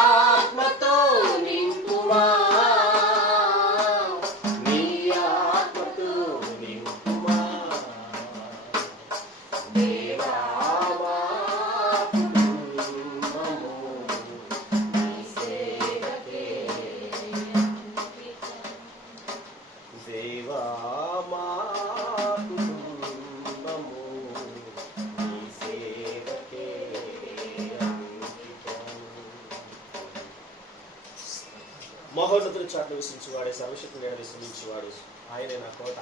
ఆత్మతో నింపుమా, నీ ఆత్మతో నింపుమా. దేవా మా కుటుంబము నీ సేవకే. దేవా మా కుటుంబము నీ సేవకే అంకితం. మహోన్నతుని చాటును విసించువాడే, సర్వశక్తిని విశ్రమించేవాడు ఆయనే నా కోట,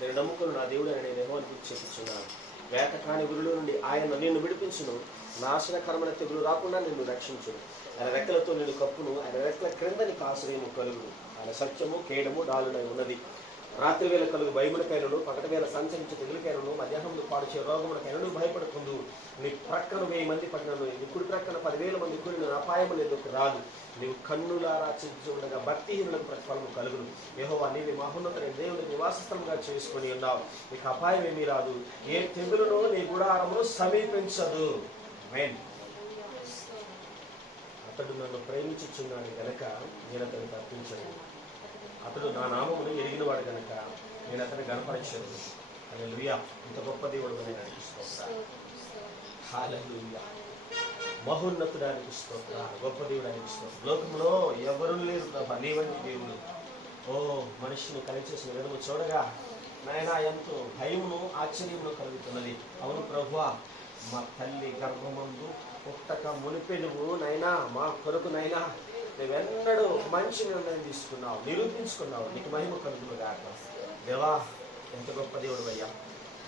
నేను నమ్ముకుని నా దేవుడు అని నేను యెహోవాను చెప్పుచున్నాను. వేటకాని గురుల నుండి ఆయన నిన్ను విడిపించును, నాశనకరమైన తెగులు రాకుండా నిన్ను రక్షించును. ఆయన రెక్కలతో నేను కప్పును, ఆయన రెక్కల క్రింద నీకు ఆశ్రయము కలుగును. ఆయన సత్యము కేడము డాలునై ఉన్నది. రాత్రి వేళ కలుగు భయములకైనను, పగటి వేళ సంచరించే తెగులకైనను, మధ్యాహ్నంలో పాడుచే రోగములకైనను భయపడకుందు. నీ ప్రక్కన 1000 మంది పడినను, నీ కుడి ప్రక్కన 10,000 మంది కూడిన అపాయము ఎందుకు రాదు. నీవు కన్నులారా చూచి ఉండగా భక్తిహీనులకు ప్రతిఫలము కలుగును. యెహోవా నీవి మహోన్నతుడైన దేవుని నివాసస్థలముగా చేసుకొని ఉన్నావు, నీకు అపాయం ఏమీ రాదు. ఏ తెగులును నీ గుడారమును సమీపించదు. ఆమేన్. అతడు నన్ను ప్రేమించుచున్నాడు గనక నేను అతన్ని తప్పించను. అతడు నా నామమును ఎరిగినవాడు గనక నేను అతన్ని గణపరచను. హల్లెలూయా. ఇంత గొప్ప దేవుడు నేను అనిపిస్తున్నాను. హల్లెలూయా. మహోన్నతుడానికి స్తోత్రం, గొప్ప దేవుడానికి స్తోత్రం. లోకంలో ఎవరు లేరు ప్రభా నీ వంటి దేవుడు. ఓ మనిషిని కలిచేసిన విధము చూడగా నాయనా ఎంతో భయమును ఆశ్చర్యమును కలుగుతున్నది. అవును ప్రభువా, మా తల్లి గర్భమందు పుట్టక మునిపే నువ్వు నైనా మా కొరకు నైనా నువ్వెన్నడూ మంచి నిర్ణయం తీసుకున్నావు, నిరూపించుకున్నావు. నీకు మహిమ కలుగును గాక. దేవా ఎంత గొప్ప దేవుడు అయ్యా.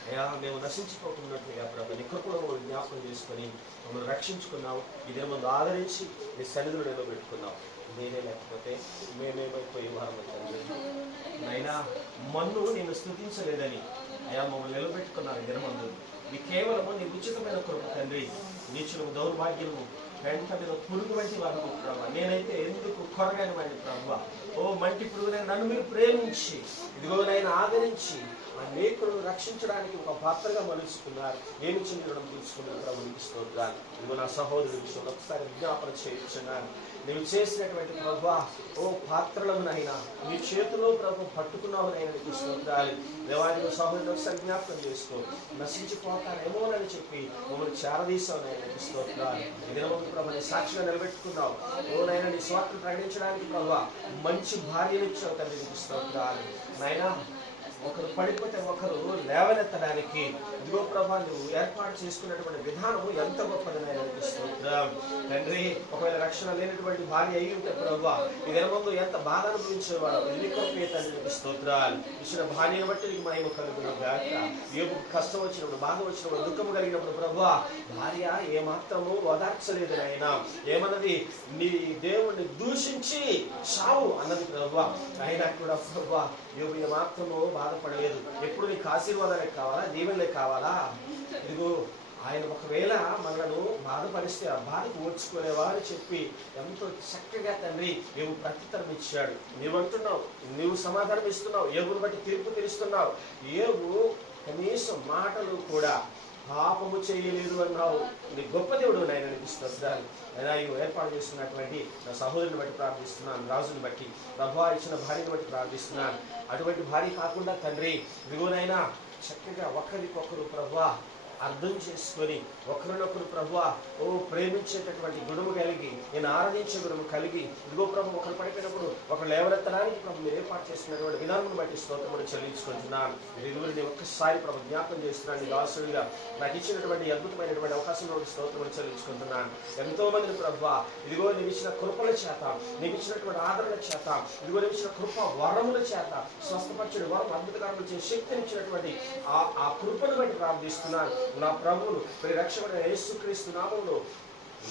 అయ్యా మేము నశించిపోతున్నట్లుగా ప్రభు నీ కృపను మమ్మల్ని జ్ఞాపకం చేసుకొని మమ్మల్ని రక్షించుకున్నావు. ఇదే ముందు ఆదరించి నీ సన్నిధిలో నిలబెట్టుకున్నావు. నేనే లేకపోతే మేమేమైపోయి వారం తండ్రి నైనా మన్ను నేను స్తుతించలేదని అయ్యా మమ్మల్ని నిలబెట్టుకున్నాను. దినమందు నీ కేవలము నీ ఉచితమైన కృప తండ్రి. నీచులు దౌర్భాగ్యము వెంట మీద పురుగు వంటి వారు ప్రభావ. నేనైతే ఎందుకు కొరగాని వాడిని ప్రభావ. ఓ మంటి పురుగునైనా నన్ను మీరు ప్రేమించి ఇదిగో నైనా ఆదరించి అనేకులను రక్షించడానికి ఒక పాత్రగా మలుచుకున్నారు. ఏమి చింతనం తీసుకున్నారు ప్రభునికి స్తోత్రాలు. ఇదిగో నా సహోదరుడి విషయంలో ఒకసారి విజ్ఞాపన చేయించున్నాను. నువ్వు చేసినటువంటి ప్రభువా ఓ పాత్రలమునైనా నీ చేతిలో ప్రభు పట్టుకున్నావునైనా నీకు స్తోత్రాలు. దేవానికి సహోదరుడు ఒకసారి జ్ఞాపకం చేసుకో. నశించిపోతానేమోనని చెప్పి మమ్మల్ని చేరదీసావునైనా నీకు స్తోత్రాలు. ఇదిగో ప్రభు నీ సాక్షిగా నిలబెట్టుకున్నావు. ఓనైనా నీ స్వార్థను ప్రకటించడానికి ప్రభువా మంచి భార్యనిచ్చావు తండ్రి నీకు స్తోత్రాలు. నాయనా ఒకరు పడిపోతే ఒకరు లేవనెత్తడానికి ఇదిగో ప్రభా నువ్వు ఏర్పాటు చేసుకున్నటువంటి విధానము ఎంత గొప్పదని అనిపిస్తున్నాం తండ్రి. ఒకవేళ రక్షణ లేనటువంటి భార్య అయ్యి ఉంటే ప్రభా ఇదే ముందు ఎంత బాధ అనుభవించేవాడు. ఎన్ని గొప్ప తండ్రి స్తోత్రాలు. ఇచ్చిన భార్యను బట్టి నీకు మహిమ కలుగును గాక. ఏపు కష్టం వచ్చినప్పుడు, బాధ వచ్చినప్పుడు, దుఃఖము కలిగినప్పుడు ప్రభా భార్య ఏమాత్రము ఓదార్చలేదు. అయినా ఏమన్నది నీ దేవుణ్ణి దూషించి చావు అన్నది ప్రభా. అయినా కూడా ప్రభా యోగు ఏమాత్రము బాధపడలేదు. ఎప్పుడు నీకు ఆశీర్వాదాలే కావాలా, దీవెనలే కావాలా? ఇదిగో ఆయన ఒకవేళ మనలను బాధపరిస్తే ఆ బాధకు ఓర్చుకోలేవా అని చెప్పి ఎంతో చక్కగా తండ్రి యోగు ప్రత్యుత్తరం ఇచ్చాడు. నీవంటున్నావు, నీవు సమాధానం ఇస్తున్నావు, యోగుని బట్టి తీర్పు తీరుస్తున్నావు. యోగు కనీసం మాటలు కూడా పాపము చేయలేదు అన్నావు. నీ గొప్ప దేవుడు నాయన అనిపిస్తుంది. అయినా ఏర్పాటు చేస్తున్నటువంటి నా సహోదరుని బట్టి ప్రార్థిస్తున్నాను, రాజుని బట్టి ప్రభువా ఇచ్చిన భార్యను బట్టి ప్రార్థిస్తున్నాను. అటువంటి భార్య కాకుండా తండ్రి ఇదిగోనైనా చక్కగా ఒకరికొకరు ప్రభువా అర్థం చేసుకొని ఒకరినొకరు ప్రభువా ఓ ప్రేమించేటటువంటి గుణము కలిగి నేను ఆరాధించే గుణము కలిగి ఇదిగో ప్రభు ఒకరు పడిపోయినప్పుడు ఒకరు లేవనెత్తడానికి ప్రభు మీరు ఏర్పాటు చేసినటువంటి విధానం బట్టి స్తోత్రములు చెల్లించుకుంటున్నాను. ఇరువురిని ఒక్కసారి ప్రభు జ్ఞాపకం చేస్తున్నాను. నీ దాసుడిగా నాకు ఇచ్చినటువంటి అద్భుతమైనటువంటి అవకాశంలో స్తోత్రములు చెల్లించుకుంటున్నాను. ఎంతో మందిని ప్రభువా ఇదిగో నీవు ఇచ్చిన కృపల చేత, నీవు ఇచ్చినటువంటి ఆదరణ చేత, ఇదిగో నీవు ఇచ్చిన కృప వరముల చేత స్వస్థపరచుడి వరం అద్భుతకరములు చేసే శక్తిని ఇచ్చినటువంటి ఆ కృపను బట్టి ప్రార్థిస్తున్నాను. నా ప్రభువును రక్షకుడైన యేసుక్రీస్తు నామములో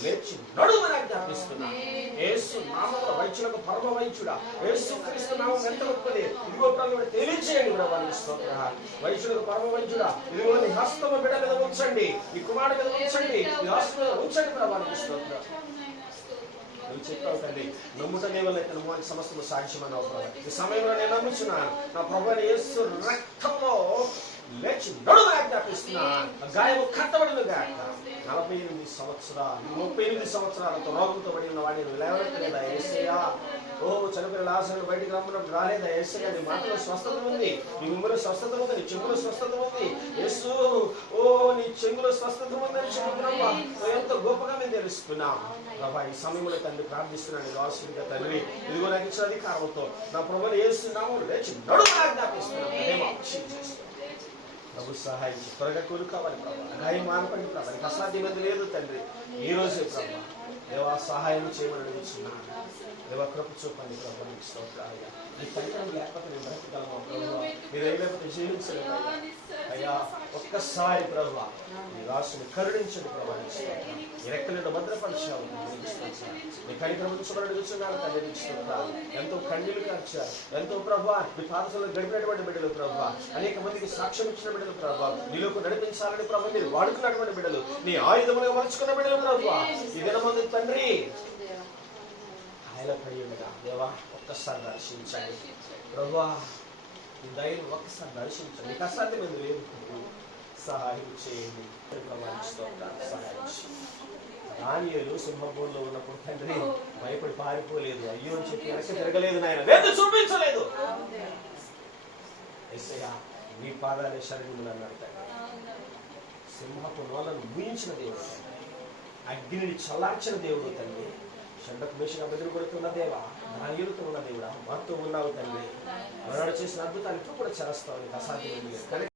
లేచి నడుమని ఆజ్ఞాపిస్తున్నాను. యేసు నామములో వైద్యులకు పరమ వైద్యుడా, యేసుక్రీస్తు నామం ఎంత గొప్పది. ఇదిగో ప్రభు తెలియజేయండి ప్రభావం స్తోత్ర. వైద్యులకు పరమ వైద్యుడా ఇదిగో నీ హస్తము బిడ్డ మీద ఉంచండి, ఈ కుమారుడి మీద ఉంచండి, ఈ హస్తం మీద ఉంచండి ప్రభావం స్తోత్ర. నువ్వు చెప్పావు తండ్రి నమ్ముట వల్ల తన సమస్తము సాక్ష్యమన్నావు ప్రభు. ఈ సమయంలో నేను నమ్ముచున్నాను నా ప్రభు యేసు రక్తంలో లేచి నడుము ఆజ్ఞాపిస్తున్నా. గాయము కట్టబడిన గాక. 48 సంవత్సరాలు 38 సంవత్సరాలతో రోగంతో పడి ఉన్న వాడిని లేవనెత్తలేదా యేసయ్యా? ఓ చనిపోయిన లాజరును బయటికి రమ్మన్నప్పుడు రాలేదా యేసయ్యా? నీ మాటలో స్వస్థత ఉంది, నీ ఉమ్ములో స్వస్థత ఉంది, నీ చెంగులో స్వస్థత ఉంది యేసు. ఓ నీ చెంగులో స్వస్థత ఉందని చెప్పుకున్నావా? ఎంతో గొప్పగా మేము తెలుసుకున్నాం ప్రభా. ఈ సమయంలో తండ్రి ప్రార్థిస్తున్నాను వాసుడిగా తండ్రి, ఇదిగో నాకు ఇచ్చిన అధికారంతో నా ప్రభువుని యేసునామమున లేచి నడుము ఆజ్ఞాపిస్తున్నాను. ప్రభు సహాయం త్వరగా కోలుకోవాలి ప్రభా. గాయం మానపండి ప్రభా. నీకు అసాధ్యమైనది లేదు తండ్రి. ఈ రోజే ప్రభా దేవా సహాయం చేయమని అడుగుతున్నాను. దేవా కృప చూపండి ప్రభా. నీకు స్తోత్రాలు. నీ ఫలితం లేకపోతే నేను బ్రతకగలమా ప్రభా? మీరు లేకపోతే జీవించలేదు అయ్యా. ఒక్కసారి ప్రభా నీ రాసుని కరుణించండి ప్రభా. నీ రెక్కలను భద్రపరిచావు. నీ కనికరం చూడని అడుగుతున్నాను తండ్రి. నీకు స్తోత్రాలు. ఎంతో కన్నీళ్లు కార్చారు, ఎంతో ప్రభా నీ పాదశలో గడిపినటువంటి బిడ్డలు ప్రభా, అనేక మందికి సాక్ష్యం ఇచ్చిన బిడ్డలు ప్రభా, నీలోకి నడిపించాలని ప్రభా మీరు వాడుకున్నటువంటి బిడ్డలు, నీ ఆయుధములుగా మలుచుకున్న బిడ్డలు ప్రభా. ఈ దినమందు తండ్రి ఆయన పడిగా దేవా ఒక్కసారి దర్శించండి ప్రభా. ఈ దయను ఒక్కసారి దర్శించండి. నీకు అసాధ్యమైనది లేదు. సహాయం చేయండి ప్రభా. సహాయం చేయండి. దానియేలు సింహభూమిలో ఉన్నప్పుడు తండ్రి భయపడి పారిపోలేదు. అయ్యో అని చెప్పి వెనక్కి తిరగలేదు నాయన, లేదు చూపించలేదు. యేసయ్యా నీ పాదాలే శరణ్యములు అన్నాడు తండ్రి. సింహపు నోలను ఊహించిన దేవుడు, అగ్నిని చల్లార్చిన దేవుడు తండ్రి. చెడ్డకు మేషగా బెదిరి కొడుతున్న దేవా, దానియేలుతో ఉన్న దేవుడా, మాతో ఉన్నావు తండ్రి. మనాడు చేసిన అద్భుతాన్ని ఇప్పుడు కూడా చేస్తావు. నీకు అసాధ్యం